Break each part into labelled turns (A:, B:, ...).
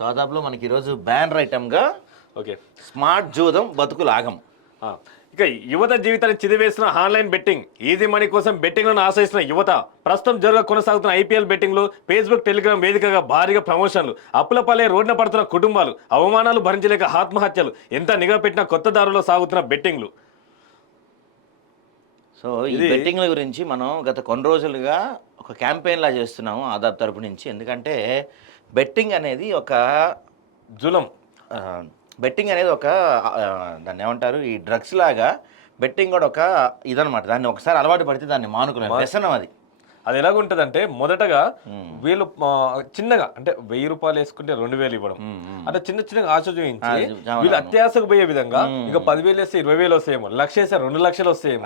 A: So దాదాపులో మనకి ఈరోజు banner ఐటమ్గా
B: okay.
A: Smart జూదం బతుకు లాగం.
B: ఇక యువత జీవితాన్ని చిదివేసిన ఆన్లైన్ బెట్టింగ్ ఈజీ మనీ కోసం బెట్టింగ్లను ఆశ్రయిస్తున్న యువత ప్రస్తుతం జరుగా కొనసాగుతున్న ఐపీఎల్ బెట్టింగ్లు ఫేస్బుక్ టెలిగ్రామ్ వేదికగా భారీగా ప్రమోషన్లు అప్పుల పాలే రోడ్డున పడుతున్న కుటుంబాలు అవమానాలు భరించలేక ఆత్మహత్యలు ఎంత నిఘా పెట్టిన కొత్త దారులో సాగుతున్న బెట్టింగ్లు.
A: సో ఈ బెట్టింగ్ల గురించి మనం గత కొన్ని రోజులుగా ఒక క్యాంపెయిన్ లా చేస్తున్నాము ఆదాబ్ తరపు నుంచి. ఎందుకంటే బెట్టింగ్ అనేది ఒక
B: జులం.
A: బెట్టింగ్ అనేది ఒక దాన్ని ఏమంటారు? ఈ డ్రగ్స్ లాగా బెట్టింగ్ కూడా ఒక ఇదనమాట దాన్ని ఒకసారి అలవాటు పడితే దాన్ని మానుకునే వ్యసనం అది.
B: అది ఎలాగుంటదంటే మొదటగా వీళ్ళు చిన్నగా అంటే వెయ్యి రూపాయలు వేసుకుంటే రెండు వేలు ఇవ్వడం. అంటే చిన్న చిన్నగా ఆశ చూపించి వీళ్ళు అత్యాశకు పోయే విధంగా ఇక పదివేలు వేస్తే ఇరవై వేలు వస్తాయేమో లక్ష వేస్తే రెండు లక్షలు వస్తాయేమో.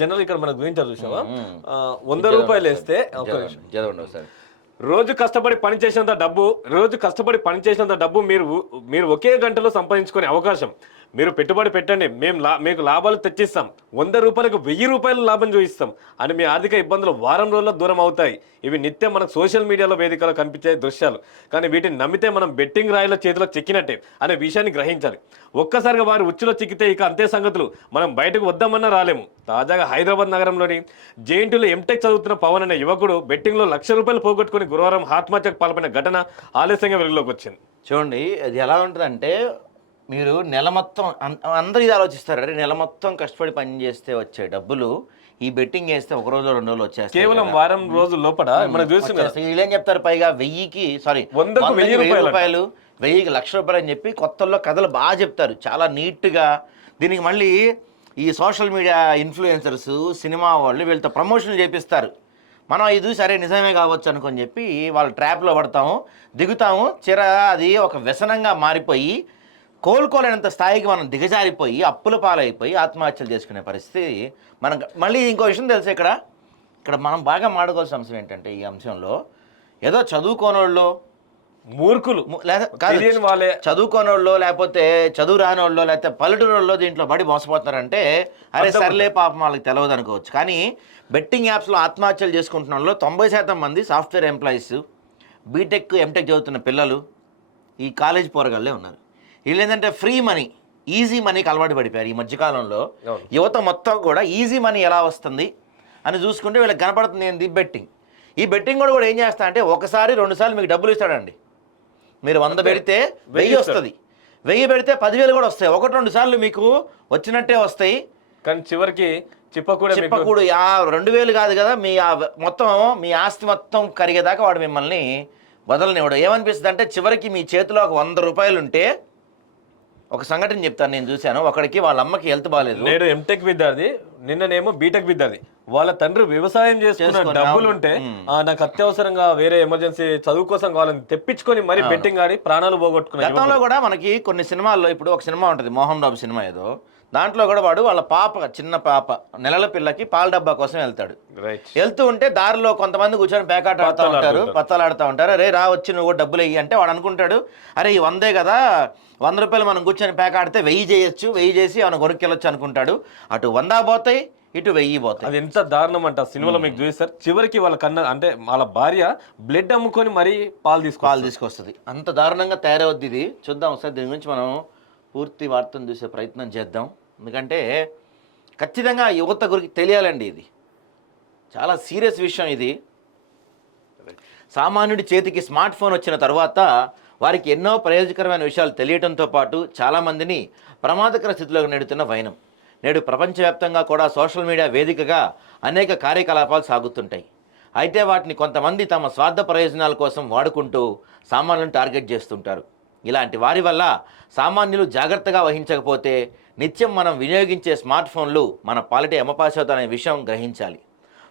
B: జనరల్ ఇక్కడ మనకు గురించి చూసావా? వంద రూపాయలు వేస్తే.
A: చదవండి ఒకసారి.
B: రోజు కష్టపడి పనిచేసినంత డబ్బు రోజు కష్టపడి పనిచేసినంత డబ్బు మీరు మీరు ఒకే గంటలో సంపాదించుకునే అవకాశం. మీరు పెట్టుబడి పెట్టండి. మేము లా మీకు లాభాలు తెచ్చిస్తాం. వంద రూపాయలకు వెయ్యి రూపాయలు లాభం చూపిస్తాం అని మీ ఆర్థిక ఇబ్బందులు వారం రోజుల్లో దూరం అవుతాయి. ఇవి నిత్యం మనకు సోషల్ మీడియాలో వేదికలో కనిపించే దృశ్యాలు. కానీ వీటిని నమ్మితే మనం బెట్టింగ్ రాయిల చేతిలో చిక్కినట్టే అనే విషయాన్ని గ్రహించాలి. ఒక్కసారిగా వారి ఉచ్చులో చిక్కితే ఇక అంతే సంగతులు. మనం బయటకు వద్దామన్నా రాలేము. తాజాగా హైదరాబాద్ నగరంలోని జేఎన్టీలో ఎంటెక్ చదువుతున్న పవన్ అనే యువకుడు బెట్టింగ్లో లక్ష రూపాయలు పోగొట్టుకుని గురువారం ఆత్మహత్యకు పాల్పడిన ఘటన ఆలస్యంగా వెలుగులోకి వచ్చింది.
A: చూడండి అది ఎలా ఉంటుందంటే మీరు నెల మొత్తం అందరూ ఇది ఆలోచిస్తారు. అరే నెల మొత్తం కష్టపడి పని చేస్తే వచ్చే డబ్బులు ఈ బెట్టింగ్ వేస్తే ఒక రోజు రెండు రోజులు వచ్చేస్తాయి
B: కేవలం వారం రోజుల లోపల మనం చూస్తున్నాం.
A: వీళ్ళేం చెప్తారు? పైగా వెయ్యికి సారీ
B: వందకు వెయ్యి రూపాయలు
A: రూపాయలు వెయ్యికి లక్ష రూపాయలు అని చెప్పి కొత్తల్లో కథలు బాగా చెప్తారు. చాలా నీట్గా. దీనికి మళ్ళీ ఈ సోషల్ మీడియా ఇన్ఫ్లుయెన్సర్స్ సినిమా వాళ్ళు వీళ్ళతో ప్రమోషన్లు చేపిస్తారు. మనం ఇది సరే నిజమే కావచ్చు అనుకొని చెప్పి వాళ్ళ ట్రాప్లో పడతాము దిగుతాము. చిర అది ఒక వ్యసనంగా మారిపోయి కోలుకోలేనంత స్థాయికి మనం దిగజారిపోయి అప్పుల పాలైపోయి ఆత్మహత్యలు చేసుకునే పరిస్థితి మనం మళ్ళీ ఇంకో విషయం తెలుసు ఇక్కడ? ఇక్కడ మనం బాగా మాడుకోవాల్సిన అంశం ఏంటంటే ఈ అంశంలో ఏదో చదువుకోనోళ్ళు
B: మూర్ఖులు.
A: లేదా కాదు
B: వాళ్ళే.
A: చదువుకోనోళ్ళు లేకపోతే చదువు రానోళ్ళు లేకపోతే పల్లెటూరులో దీంట్లో పడి మోసపోతున్నారంటే అరే సర్లే పాపం వాళ్ళకి తెలియదు అనుకోవచ్చు. కానీ బెట్టింగ్ యాప్స్లో ఆత్మహత్యలు చేసుకుంటున్న వాళ్ళు తొంభై శాతం మంది సాఫ్ట్వేర్ ఎంప్లాయీస్ బీటెక్ ఎంటెక్ చదువుతున్న పిల్లలు ఈ కాలేజ్ పోరగాళ్ళే ఉన్నారు. వీళ్ళు ఏంటంటే ఫ్రీ మనీ ఈజీ మనీకి అలవాటు పడిపోయారు ఈ మధ్యకాలంలో. యువత మొత్తం కూడా ఈజీ మనీ ఎలా వస్తుంది అని చూసుకుంటే వీళ్ళకి కనపడుతుంది ఏంది? బెట్టింగ్ ఈ బెట్టింగ్ కూడా కూడా ఏం చేస్తా అంటే ఒకసారి రెండుసార్లు మీకు డబ్బులు ఇస్తాడండి. మీరు వంద పెడితే వెయ్యి వస్తుంది. వెయ్యి పెడితే పదివేలు కూడా వస్తాయి. ఒకటి రెండు సార్లు మీకు వచ్చినట్టే వస్తాయి.
B: కానీ చివరికి చిప్ప కూడా మీకు
A: చిప్పకూడు ఆ రెండు వేలు కాదు కదా మీ ఆ మొత్తం మీ ఆస్తి మొత్తం కరిగేదాకా వాడు మిమ్మల్ని వదలనివ్వడు. ఏమనిపిస్తుంది అంటే చివరికి మీ చేతిలో ఒక వంద రూపాయలు ఉంటే ఒక సంఘటన చెప్తాను నేను చూశాను. ఒకడికి వాళ్ళ అమ్మకి హెల్త్ బాగాలేదు
B: నేను ఎంటెక్ విద్యార్థి నిన్ననేమో బీటెక్ విద్యార్థి. వాళ్ళ తండ్రి వ్యవసాయం చేసుకున్న
A: చేసుకుని,
B: డబ్బులు
A: అవును.
B: ఉంటే నాకు అత్యవసరంగా వేరే ఎమర్జెన్సీ చదువు కోసం కావాలని తెప్పించుకొని మరి బెట్టింగ్ ఆడి ప్రాణాలు పోగొట్టుకున్న
A: గతంలో కూడా మనకి కొన్ని సినిమాల్లో ఇప్పుడు ఒక సినిమా ఉంటుంది మోహన్ బాబు సినిమా ఏదో. దాంట్లో కూడా వాడు వాళ్ళ పాప చిన్న పాప నెలల పిల్లకి పాల డబ్బా కోసం వెళ్తాడు. వెళ్తూ ఉంటే దారిలో కొంతమంది కూర్చొని పేకాట ఆడుతూ ఉంటారు
B: ఆడుతుంటారు.
A: పత్తాలు ఆడుతూ ఉంటారు. అరే రా వచ్చి నువ్వు కూడా డబ్బులు వెయ్యి అంటే వాడు అనుకుంటాడు అరే ఈ వందే కదా వంద రూపాయలు మనం కూర్చొని పేకాడితే వెయ్యి చేయొచ్చు వెయ్యి చేసి ఆయన కొనుక్కెళ్ళొచ్చు అనుకుంటాడు. అటు వందా పోతాయి ఇటు వెయ్యి పోతాయి.
B: అది ఎంత దారుణం అంట సినిమాలో మీకు చూస్తారు చివరికి వాళ్ళ కన్న అంటే వాళ్ళ భార్య బ్లడ్ అమ్ముకొని మరీ పాలు తీసుకోవాలి
A: పాలు తీసుకొస్తుంది. అంత దారుణంగా తయారవుద్ది ఇది. చూద్దాం ఒకసారి దీని గురించి మనం పూర్తి వార్తను చూసే ప్రయత్నం చేద్దాం. ఎందుకంటే ఖచ్చితంగా యువత గురికి తెలియాలండి ఇది. చాలా సీరియస్ విషయం ఇది. సామాన్యుడి చేతికి స్మార్ట్ ఫోన్ వచ్చిన తర్వాత వారికి ఎన్నో ప్రయోజనకరమైన విషయాలు తెలియటంతో పాటు చాలామందిని ప్రమాదకర స్థితిలోకి నెడుతున్న వైనం. నేడు ప్రపంచవ్యాప్తంగా కూడా సోషల్ మీడియా వేదికగా అనేక కార్యకలాపాలు సాగుతుంటాయి. అయితే వాటిని కొంతమంది తమ స్వార్థ ప్రయోజనాల కోసం వాడుకుంటూ సామాన్యులను టార్గెట్ చేస్తుంటారు. ఇలాంటి వారి వల్ల సామాన్యులు జాగ్రత్తగా వహించకపోతే నిత్యం మనం వినియోగించే స్మార్ట్ ఫోన్లు మన పాలిటి ఎమపాసవుతాయనే విషయం గ్రహించాలి.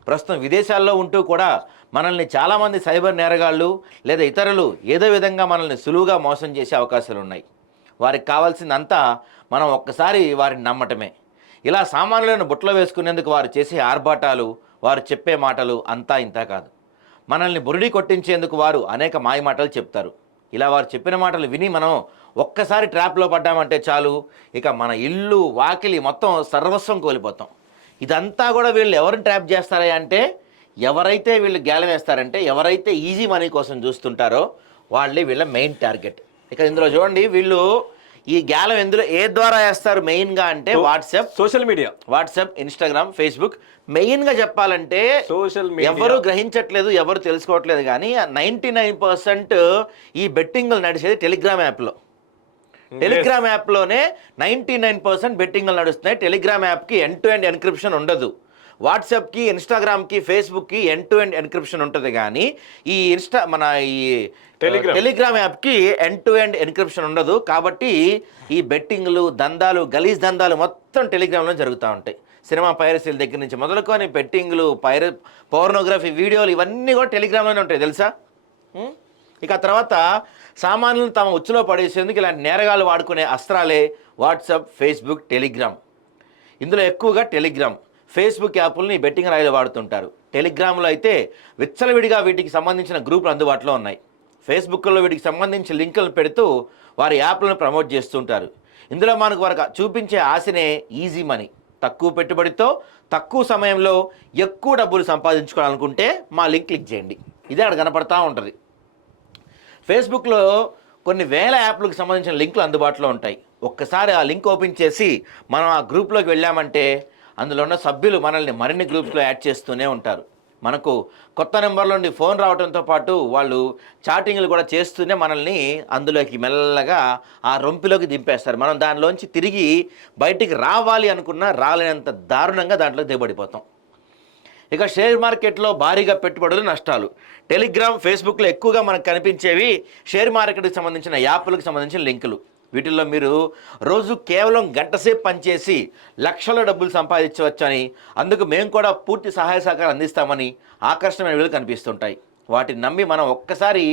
A: ప్రస్తుతం విదేశాల్లో ఉంటూ కూడా మనల్ని చాలామంది సైబర్ నేరగాళ్ళు లేదా ఇతరులు ఏదో విధంగా మనల్ని సులువుగా మోసం చేసే అవకాశాలు ఉన్నాయి వారికి కావాల్సిందంతా మనం ఒక్కసారి వారిని నమ్మటమే. ఇలా సామాన్యులను బుట్టలో వేసుకునేందుకు వారు చేసే ఆర్భాటాలు వారు చెప్పే మాటలు అంతా ఇంతా కాదు. మనల్ని బురిడి కొట్టించేందుకు వారు అనేక మాయ మాటలు చెప్తారు. ఇలా వారు చెప్పిన మాటలు విని మనం ఒక్కసారి ట్రాప్లో పడ్డామంటే చాలు ఇక మన ఇల్లు వాకిలి మొత్తం సర్వస్వం కోల్పోతాం. ఇదంతా కూడా వీళ్ళు ఎవరిని ట్రాప్ చేస్తారా అంటే ఎవరైతే వీళ్ళు గేలం వేస్తారంటే ఎవరైతే ఈజీ మనీ కోసం చూస్తుంటారో వాళ్ళే వీళ్ళ మెయిన్ టార్గెట్. ఇక ఇందులో చూడండి వీళ్ళు ఈ గ్యాలం ఎందులో ఏ ద్వారా వేస్తారు మెయిన్గా అంటే WhatsApp?
B: Social media.
A: WhatsApp Instagram Facebook. మెయిన్గా చెప్పాలంటే
B: సోషల్ మీడియా.
A: ఎవరు గ్రహించట్లేదు ఎవరు తెలుసుకోవట్లేదు కానీ నైంటీ నైన్ పర్సెంట్ ఈ బెట్టింగ్లు నడిచేది టెలిగ్రామ్ యాప్లో. టెలిగ్రామ్ యాప్లోనే నైంటీ నైన్ పర్సెంట్ బెట్టింగ్లు నడుస్తున్నాయి. టెలిగ్రామ్ యాప్కి ఎండ్ టు ఎండ్ ఎన్క్రిప్షన్ ఉండదు. వాట్సాప్కి ఇన్స్టాగ్రామ్కి ఫేస్బుక్కి ఎండ్ టు ఎండ్ ఎన్క్రిప్షన్ ఉంటుంది కానీ ఈ ఇన్స్టా మన ఈ. టెలిగ్రామ్ యాప్కి ఎండ్ టు ఎండ్ ఎన్క్రిప్షన్ ఉండదు. కాబట్టి ఈ బెట్టింగ్లు దందాలు గలీజ్ దందాలు మొత్తం టెలిగ్రామ్లో జరుగుతూ ఉంటాయి. సినిమా పైరసీల దగ్గర నుంచి మొదలుకొని బెట్టింగ్లు పైర పౌర్నోగ్రఫీ వీడియోలు ఇవన్నీ కూడా టెలిగ్రామ్లోనే ఉంటాయి. తెలుసా? ఇక తర్వాత సామాన్యులను తమ ఉచ్చులో పడేసేందుకు ఇలాంటి నేరగాలు వాడుకునే అస్త్రాలే వాట్సాప్ ఫేస్బుక్ టెలిగ్రామ్ ఇందులో ఎక్కువగా టెలిగ్రామ్ ఫేస్బుక్ యాప్లని బెట్టింగ్ రాయిలు వాడుతుంటారు. టెలిగ్రామ్లో అయితే విచ్చలవిడిగా వీటికి సంబంధించిన గ్రూపులు అందుబాటులో ఉన్నాయి. ఫేస్బుక్లో వీటికి సంబంధించిన లింకులను పెడుతూ వారి యాప్లను ప్రమోట్ చేస్తుంటారు. ఇందులో మనకు వరకు చూపించే ఆశనే ఈజీ మనీ. తక్కువ పెట్టుబడితో తక్కువ సమయంలో ఎక్కువ డబ్బులు సంపాదించుకోవాలనుకుంటే మా లింక్ క్లిక్ చేయండి. ఇదే అక్కడ కనపడతా ఉంటుంది. ఫేస్బుక్లో కొన్ని వేల యాప్లకు సంబంధించిన లింకులు అందుబాటులో ఉంటాయి. ఒక్కసారి ఆ లింక్ ఓపెన్ చేసి మనం ఆ గ్రూప్లోకి వెళ్ళామంటే అందులో ఉన్న సభ్యులు మనల్ని మరిన్ని గ్రూప్స్లో యాడ్ చేస్తూనే ఉంటారు. మనకు కొత్త నెంబర్ల నుండి ఫోన్ రావడంతో పాటు వాళ్ళు చాటింగ్లు కూడా చేస్తూనే మనల్ని అందులోకి మెల్లగా ఆ రొంపిలోకి దింపేస్తారు. మనం దానిలోంచి తిరిగి బయటికి రావాలి అనుకున్నా రాలేనంత దారుణంగా దాంట్లో దిగబడిపోతాం. ఇక షేర్ మార్కెట్లో భారీగా పెట్టుబడులు నష్టాలు. టెలిగ్రామ్ ఫేస్బుక్లో ఎక్కువగా మనకు కనిపించేవి షేర్ మార్కెట్కి సంబంధించిన యాప్లకు సంబంధించిన లింకులు. వీటిల్లో మీరు రోజు కేవలం గంటసేపు పనిచేసి లక్షల డబ్బులు సంపాదించవచ్చని అందుకు మేము కూడా పూర్తి సహాయ సహకారం అందిస్తామని ఆకర్షణమైన విలువలు కనిపిస్తుంటాయి. వాటిని నమ్మి మనం ఒక్కసారి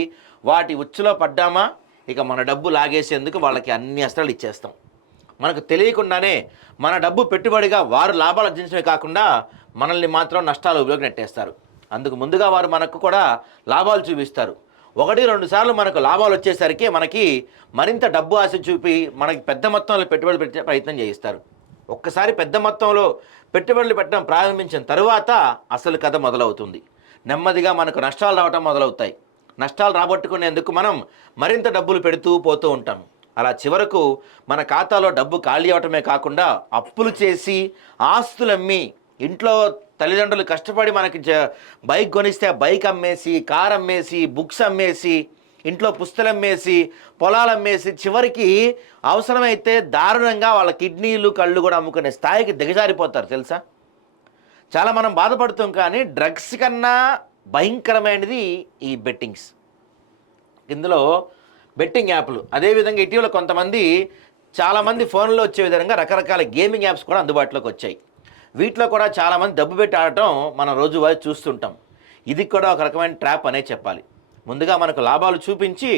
A: వాటి ఉచ్చులో పడ్డామా? ఇక మన డబ్బు లాగేసేందుకు వాళ్ళకి అన్ని అస్త్రాలు ఇచ్చేస్తాం. మనకు తెలియకుండానే మన డబ్బు పెట్టుబడిగా వారు లాభాలు అర్జించడమే కాకుండా మనల్ని మాత్రం నష్టాలు ఉపయోగనెట్టేస్తారు అందుకు ముందుగా వారు మనకు కూడా లాభాలు చూపిస్తారు. ఒకటి రెండు సార్లు మనకు లాభాలు వచ్చేసరికి మనకి మరింత డబ్బు ఆశ చూపి మనకి పెద్ద మొత్తంలో పెట్టుబడి పెట్టే ప్రయత్నం చేయిస్తారు. ఒక్కసారి పెద్ద మొత్తంలో పెట్టుబడులు పెట్టడం ప్రారంభించిన తరువాత అసలు కథ మొదలవుతుంది. నెమ్మదిగా మనకు నష్టాలు రావటం మొదలవుతాయి. నష్టాలు రాబట్టుకునేందుకు మనం మరింత డబ్బులు పెడుతూ పోతూ ఉంటాం. అలా చివరకు మన ఖాతాలో డబ్బు ఖాళీ అవటమే కాకుండా అప్పులు చేసి ఆస్తులమ్మి ఇంట్లో తల్లిదండ్రులు కష్టపడి మనకి బైక్ కొనిస్తే బైక్ అమ్మేసి కార్ అమ్మేసి బుక్స్ అమ్మేసి ఇంట్లో పుస్తలు అమ్మేసి పొలాలు అమ్మేసి చివరికి అవసరమైతే దారుణంగా వాళ్ళ కిడ్నీలు కళ్ళు కూడా అమ్ముకునే స్థాయికి దిగజారిపోతారు తెలుసా? చాలా మనం బాధపడుతాం కానీ డ్రగ్స్ కన్నా భయంకరమైనది ఈ బెట్టింగ్స్. ఇందులో బెట్టింగ్ యాప్లు. అదేవిధంగా ఇటీవల కొంతమంది చాలామంది ఫోన్లో వచ్చే విధంగా రకరకాల గేమింగ్ యాప్స్ కూడా అందుబాటులోకి వచ్చాయి. వీటిలో కూడా చాలామంది డబ్బు పెట్టి ఆడటం మనం రోజువారీ చూస్తుంటాం. ఇది కూడా ఒక రకమైన ట్రాప్ అనే చెప్పాలి. ముందుగా మనకు లాభాలు చూపించి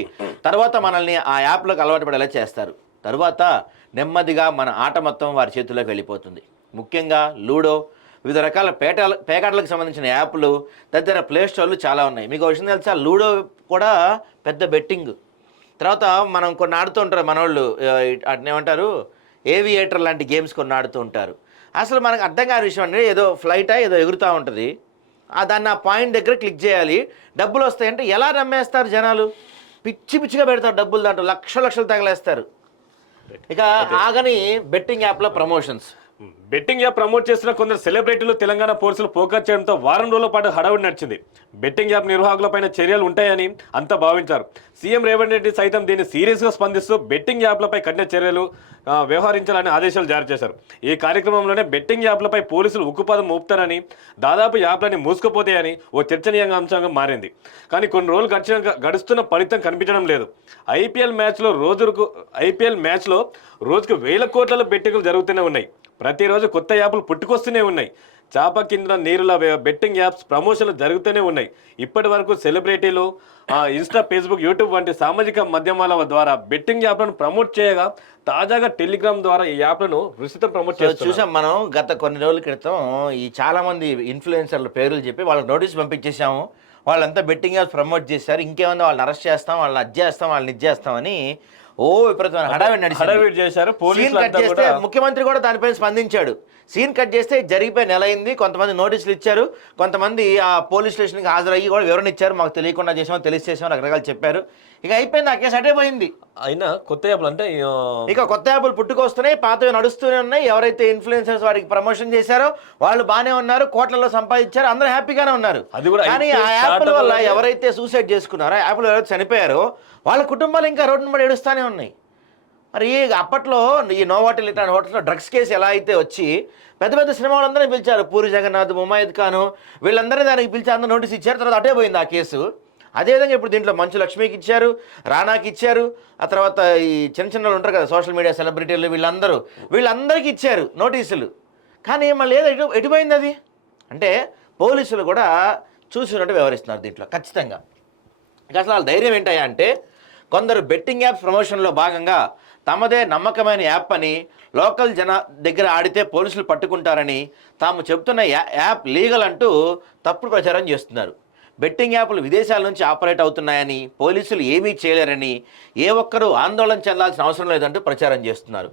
A: తర్వాత మనల్ని ఆ యాప్లోకి అలవాటు పడేలా చేస్తారు. తర్వాత నెమ్మదిగా మన ఆట మొత్తం వారి చేతుల్లోకి వెళ్ళిపోతుంది. ముఖ్యంగా లూడో వివిధ రకాల పేటాల పేకాటలకు సంబంధించిన యాప్లు తదితర ప్లే స్టోర్లు చాలా ఉన్నాయి. మీకు విషయం తెలుసా? లూడో కూడా పెద్ద బెట్టింగ్. తర్వాత మనం కొన్ని ఆడుతూ ఉంటారు మనోళ్ళు అట్నే ఏమంటారు? ఏవియేటర్ లాంటి గేమ్స్ కొన్ని ఆడుతూ ఉంటారు. అసలు మనకు అర్థం కాని విషయం అంటే ఏదో ఫ్లైటా ఏదో ఎగురుతూ ఉంటుంది. ఆ దాన్ని ఆ పాయింట్ దగ్గర క్లిక్ చేయాలి. డబ్బులు వస్తాయంటే ఎలా నమ్మేస్తారు జనాలు? పిచ్చి పిచ్చిగా పెడతారు డబ్బులు దాంట్లో. లక్ష లక్షలు తగలేస్తారు. ఇక ఆగని బెట్టింగ్ యాప్లో ప్రమోషన్స్
B: బెట్టింగ్ యాప్ ప్రమోట్ చేసిన కొందరు సెలబ్రిటీలు తెలంగాణ పోలీసులు పోకర్ చేయడంతో వారం రోజుల పాటు హడావుడి నడిచింది. బెట్టింగ్ యాప్ నిర్వాహకులపైన చర్యలు ఉంటాయని అంతా భావించారు. సీఎం రేవంత్ రెడ్డి సైతం దీన్ని సీరియస్గా స్పందిస్తూ బెట్టింగ్ యాప్లపై కఠిన చర్యలు వ్యవహరించాలని ఆదేశాలు జారీ చేశారు. ఈ కార్యక్రమంలోనే బెట్టింగ్ యాప్లపై పోలీసులు ఉక్కుపాదం మోపుతారని దాదాపు యాప్లని మూసుకుపోతాయని ఓ చర్చనీయంగా అంశంగా మారింది. కానీ కొన్ని రోజులు గడిచిన గడుస్తున్న ఫలితం కనిపించడం లేదు. ఐపీఎల్ మ్యాచ్లో రోజుకు ఐపీఎల్ మ్యాచ్లో రోజుకు వేల కోట్ల బెట్టింగ్లు జరుగుతూనే ఉన్నాయి. ప్రతిరోజు కొత్త యాప్లు పుట్టుకొస్తూనే ఉన్నాయి. చాప కింద నీరుల బెట్టింగ్ యాప్స్ ప్రమోషన్లు జరుగుతూనే ఉన్నాయి. ఇప్పటి వరకు సెలబ్రిటీలు ఇన్స్టా ఫేస్బుక్ యూట్యూబ్ వంటి సామాజిక మాధ్యమాల ద్వారా బెట్టింగ్ యాప్లను ప్రమోట్ చేయగా తాజాగా టెలిగ్రామ్ ద్వారా ఈ యాప్లను విస్తృతం ప్రమోట్ చేస్తున్నారు.
A: చూసాం మనం గత కొన్ని రోజుల క్రితం ఈ చాలా మంది ఇన్ఫ్లుయెన్సర్ల పేర్లు చెప్పి వాళ్ళకి నోటీస్ పంపించేసాము వాళ్ళంతా బెట్టింగ్ యాప్స్ ప్రమోట్ చేశారు. ఇంకేమన్నా వాళ్ళని అరెస్ట్ చేస్తాం వాళ్ళని అది చేస్తాం వాళ్ళని ఇది చేస్తామని ఓ విపరీతమైన హడావిడి నడిచింది.
B: హడావిడి చేశారు. పోలీసులు
A: ముఖ్యమంత్రి కూడా దానిపైన స్పందించాడు. సీన్ కట్ చేస్తే జరిగిపోయి నెల అయింది. కొంతమంది నోటీసులు ఇచ్చారు. కొంతమంది ఆ పోలీస్ స్టేషన్కి హాజరయ్యి కూడా వివరణ ఇచ్చారు. మాకు తెలియకుండా చేసాం తెలిసి చేసాం రకరకాలు చెప్పారు. ఇక అయిపోయింది. ఆ కేసు అటే పోయింది.
B: అయినా కొత్త యాప్లు అంటే
A: ఇక కొత్త యాప్లు పుట్టుకొస్తున్నాయి పాతవి నడుస్తూనే ఉన్నాయి. ఎవరైతే ఇన్ఫ్లుయెన్సర్స్ వారికి ప్రమోషన్ చేశారో వాళ్ళు బాగానే ఉన్నారు. కోట్లలో సంపాదించారు. అందరూ హ్యాపీగానే ఉన్నారు.
B: అది కూడా
A: కానీ ఆ యాప్ల వల్ల ఎవరైతే సూసైడ్ చేసుకున్నారో ఆ యాప్లో ఎవరైతే చనిపోయారో వాళ్ళ కుటుంబాలు ఇంకా రోడ్డు మీద ఏడుస్తూనే ఉన్నాయి. మరి అప్పట్లో ఈ నోవాటిల్ ఇట్లాంటి హోటల్స్లో డ్రగ్స్ కేసు ఎలా అయితే వచ్చి పెద్ద పెద్ద సినిమా వాళ్ళందరినీ పిలిచారు. పూరి జగన్నాథ్ ముమాయిద్ ఖాను వీళ్ళందరినీ దానికి పిలిచి అందరూ నోటీస్ ఇచ్చారు. తర్వాత అటే పోయింది ఆ కేసు. అదేవిధంగా ఇప్పుడు దీంట్లో మంచు లక్ష్మికి ఇచ్చారు రానాకి ఇచ్చారు ఆ తర్వాత ఈ చిన్న చిన్న వాళ్ళు ఉంటారు కదా సోషల్ మీడియా సెలబ్రిటీలు వీళ్ళందరూ. వీళ్ళందరికీ ఇచ్చారు నోటీసులు. కానీ మళ్ళీ ఏదో ఎటు ఎటుపోయింది అది? అంటే పోలీసులు కూడా చూసినట్టు వ్యవహరిస్తున్నారు దీంట్లో ఖచ్చితంగా. ఇక అసలు వాళ్ళ ధైర్యం ఏంటయ్యా అంటే కొందరు బెట్టింగ్ యాప్స్ ప్రమోషన్లో భాగంగా తమదే నమ్మకమైన యాప్ అని లోకల్ జన దగ్గర ఆడితే పోలీసులు పట్టుకుంటారని తాము చెబుతున్న యా- యాప్ లీగల్ అంటూ తప్పుడు ప్రచారం చేస్తున్నారు. బెట్టింగ్ యాప్లు విదేశాల నుంచి ఆపరేట్ అవుతున్నాయని పోలీసులు ఏమీ చేయలేరని ఏ ఒక్కరూ ఆందోళన చెందాల్సిన అవసరం లేదంటూ ప్రచారం చేస్తున్నారు.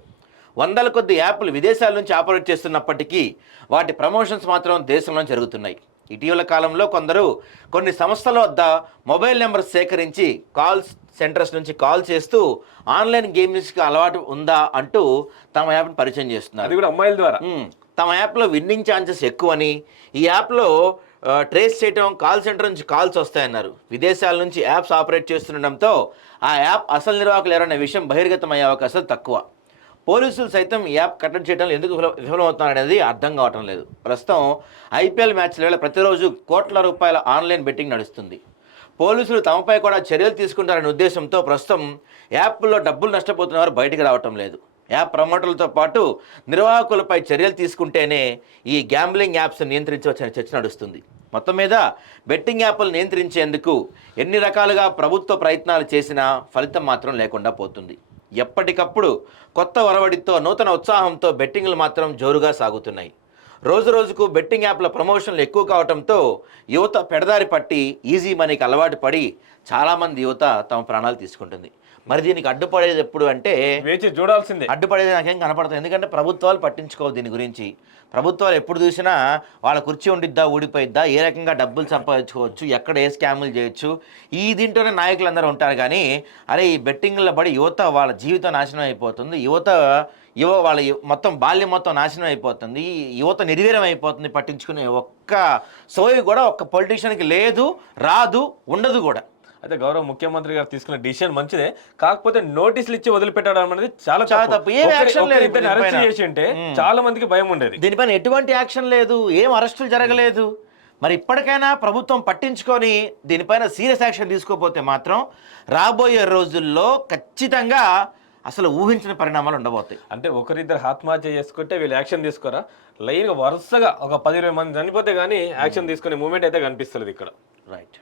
A: వందల కొద్ది యాప్లు విదేశాల నుంచి ఆపరేట్ చేస్తున్నప్పటికీ వాటి ప్రమోషన్స్ మాత్రం దేశంలో జరుగుతున్నాయి. ఇటీవల కాలంలో కొందరు కొన్ని సంస్థల వద్ద మొబైల్ నెంబర్ సేకరించి కాల్స్ సెంటర్స్ నుంచి కాల్ చేస్తూ ఆన్లైన్ గేమ్స్కి అలవాటు ఉందా అంటూ తమ యాప్ని పరిచయం చేస్తున్నారు.
B: అది కూడా అమ్మాయిల ద్వారా.
A: తమ యాప్లో విన్నింగ్ ఛాన్సెస్ ఎక్కువని ఈ యాప్లో ట్రేస్ చేయడం కాల్ సెంటర్ నుంచి కాల్స్ వస్తాయన్నారు. విదేశాల నుంచి యాప్స్ ఆపరేట్ చేస్తుండడంతో ఆ యాప్ అసలు నిర్వాహకులు ఎవరనే విషయం బహిర్గతమయ్యే అవకాశాలు తక్కువ. పోలీసులు సైతం యాప్ కట్టడి చేయడంలో ఎందుకు విఫలమవుతున్నారనేది అర్థం కావటం లేదు. ప్రస్తుతం ఐపీఎల్ మ్యాచ్ల వేళ ప్రతిరోజు కోట్ల రూపాయల ఆన్లైన్ బెట్టింగ్ నడుస్తుంది. పోలీసులు తమపై కూడా చర్యలు తీసుకుంటారనే ఉద్దేశంతో ప్రస్తుతం యాప్లో డబ్బులు నష్టపోతున్న వారు బయటికి రావటం లేదు. యాప్ ప్రమోటర్లతో పాటు నిర్వాహకులపై చర్యలు తీసుకుంటేనే ఈ గ్యాంబ్లింగ్ యాప్స్ నియంత్రించవచ్చనే చర్చ నడుస్తుంది. మొత్తం మీద బెట్టింగ్ యాప్లు నియంత్రించేందుకు ఎన్ని రకాలుగా ప్రభుత్వ ప్రయత్నాలు చేసినా ఫలితం మాత్రం లేకుండా పోతుంది. ఎప్పటికప్పుడు కొత్త ఒరవడితో నూతన ఉత్సాహంతో బెట్టింగ్లు మాత్రం జోరుగా సాగుతున్నాయి. రోజు రోజుకు బెట్టింగ్ యాప్ల ప్రమోషన్లు ఎక్కువ కావడంతో యువత పెడదారి పట్టి ఈజీ మనీకి అలవాటు పడి చాలామంది యువత తమ ప్రాణాలు తీసుకుంటుంది. మరి దీనికి అడ్డుపడేది ఎప్పుడు అంటే
B: వేచి చూడాల్సిందే.
A: అడ్డుపడేది నాకేం కనపడుతుంది ఎందుకంటే ప్రభుత్వాలు పట్టించుకోవు దీని గురించి. ప్రభుత్వాలు ఎప్పుడు చూసినా వాళ్ళ కుర్చీ ఉండిద్దా ఊడిపోయిద్దా ఏ రకంగా డబ్బులు సంపాదించుకోవచ్చు ఎక్కడ ఏ స్కాములు చేయొచ్చు ఈ దీంట్లోనే నాయకులందరూ ఉంటారు కానీ అరే ఈ బెట్టింగ్లో పడి యువత వాళ్ళ జీవితం నాశనం అయిపోతుంది యువత యువ వాళ్ళ మొత్తం బాల్యం మొత్తం నాశనం అయిపోతుంది యువత నిర్వీర్యం అయిపోతుంది పట్టించుకునే ఒక్క సోయి కూడా ఒక్క పొలిటీషియన్కి లేదు రాదు ఉండదు కూడా.
B: అయితే గౌరవ ముఖ్యమంత్రి గారు తీసుకున్న డిసిషన్ మంచిదే. కాకపోతే నోటీసులు ఇచ్చి వదిలిపెట్టడం అనేది చాలా
A: చాలా తప్పు. ఏం action లేదు
B: అరెస్ట్. చేసి ఉంటే చాలా మందికి భయం ఉండేది.
A: దీనిపైన ఎటువంటి యాక్షన్ లేదు. ఏం అరెస్టులు జరగలేదు. మరి ఇప్పటికైనా ప్రభుత్వం పట్టించుకొని దీనిపైన సీరియస్ యాక్షన్ తీసుకోకపోతే మాత్రం రాబోయే రోజుల్లో ఖచ్చితంగా అసలు ఊహించిన పరిణామాలు ఉండబోతాయి.
B: అంటే ఒకరిద్దరు ఆత్మహత్య చేసుకుంటే వీళ్ళు యాక్షన్ తీసుకోరా? లైన్ వరుసగా ఒక పది ఇరవై మంది చనిపోతే గానీ యాక్షన్ తీసుకునే మూమెంట్ అయితే కనిపిస్తుంది ఇక్కడ.
A: రైట్